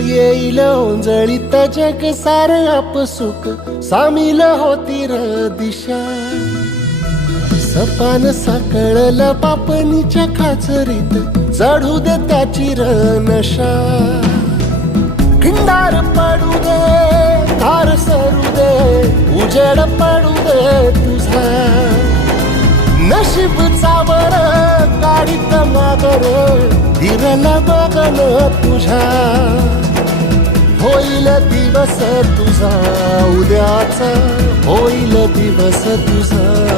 येईल ओंजळीत जग सार आपसुक सामील होती र दिशा सपान साकळला पापणीच्या खाचरीत चढू दे त्याची र नशा खिंडार पडू दे धार सरू दे उजेड पडू दे तुझा नशीब चावर काढीत मागर धीरल बघन तुझ्या होईल दिवस तुझा उद्याचा होईल दिवस तुझा